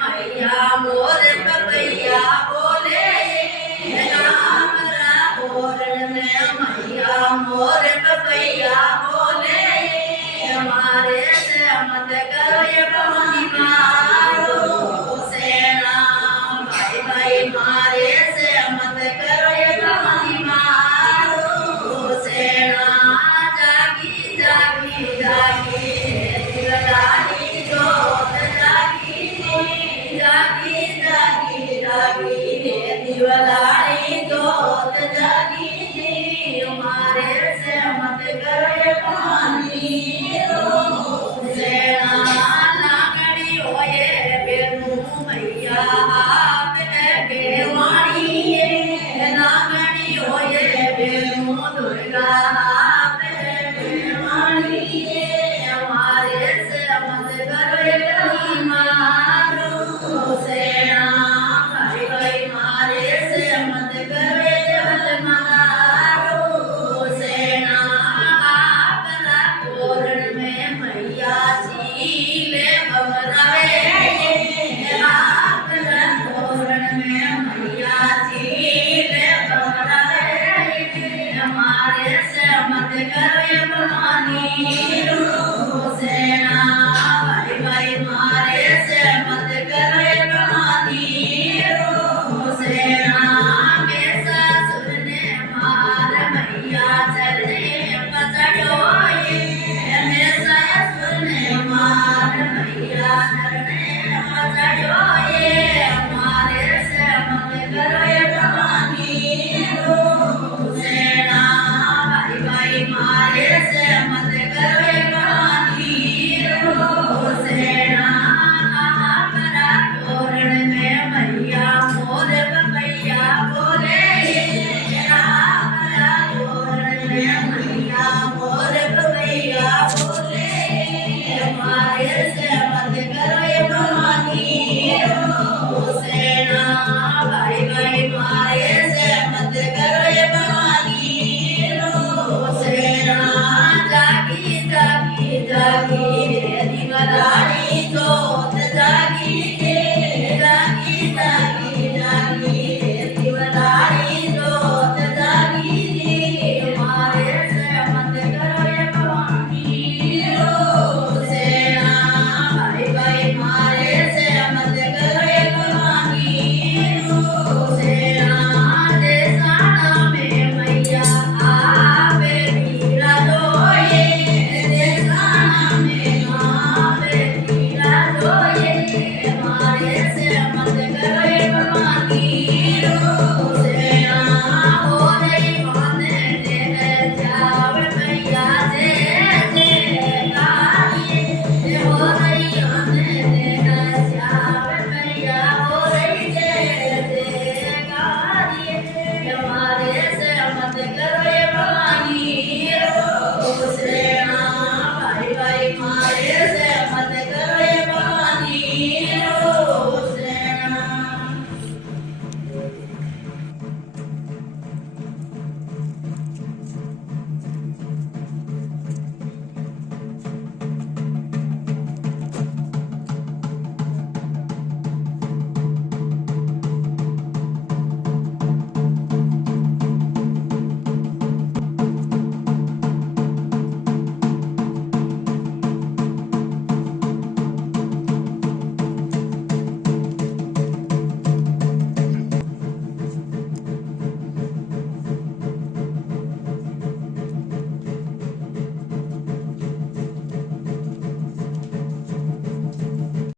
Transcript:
मैया मोर पपैया बोले राम राम मैया मोर पपैया बोले हमारे से मत करो ये पानी मारो सेना भाई भाई मारे से मत करो ये पानी मारो सेना जागी जागी जागी दिलदारी जोत जागी जागी जागी जागी दिलदारी जोत जागी हमारे से मत करो ये पानी सेना लागड़ी होए बेनू मैया